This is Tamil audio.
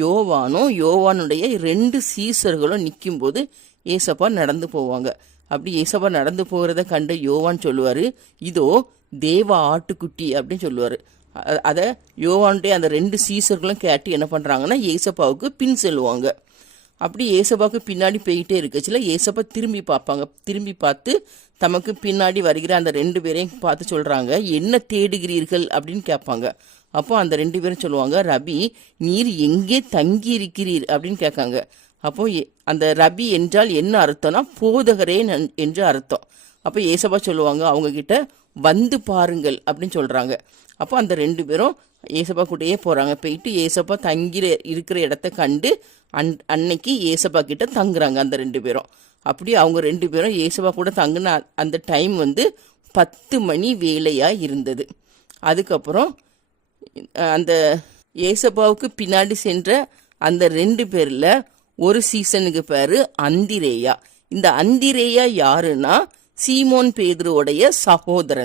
யோவானும் யோவானுடைய 2 சீசர்களும் நிற்கும்போது ஏசப்பா நடந்து போவாங்க. அப்படி ஏசப்பா நடந்து போகிறத கண்ட யோவான் சொல்லுவார், இதோ தேவ ஆட்டுக்குட்டி அப்படின்னு சொல்லுவார். அதை யோவானுடைய அந்த 2 சீசர்களும் கேட்டு என்ன பண்ணுறாங்கன்னா ஏசப்பாவுக்கு பின் செல்லுவாங்க. அப்படி ஏசப்பாவுக்கு பின்னாடி போயிட்டே இருக்கச்சுல ஏசப்பா திரும்பி பார்ப்பாங்க. திரும்பி பார்த்து தமக்கு பின்னாடி வருகிற அந்த 2 பேரையும் பார்த்து சொல்கிறாங்க, என்ன தேடுகிறீர்கள் அப்படின்னு கேட்பாங்க. அப்போ அந்த 2 பேரும் சொல்லுவாங்க, ரபி நீர் எங்கே தங்கி இருக்கிறீர் அப்படின்னு கேட்காங்க. அப்போ அந்த ரபி என்றால் என்ன அர்த்தம்னா போதகரே என்று அர்த்தம். அப்போ ஏசப்பா சொல்லுவாங்க அவங்க கிட்ட, வந்து பாருங்கள் அப்படின்னு சொல்கிறாங்க. அப்போ அந்த 2 பேரும் ஏசப்பா கூடயே போகிறாங்க. போயிட்டு ஏசப்பா இருக்கிற இடத்த கண்டு அன்னைக்கு ஏசப்பா கிட்ட தங்குறாங்க அந்த 2 பேரும். அப்படி அவங்க 2 பேரும் ஏசப்பா கூட தங்குன அந்த டைம் 10 மணி வேலையாக இருந்தது. அதுக்கப்புறம் அந்த ஏசப்பாவுக்கு பின்னாடி சென்ற அந்த 2 பேரில் ஒரு சீசனுக்கு பேர் அந்திரேயா. இந்த அந்திரேயா யாருன்னா சீமோன் பேதுருவுடைய சகோதரன்.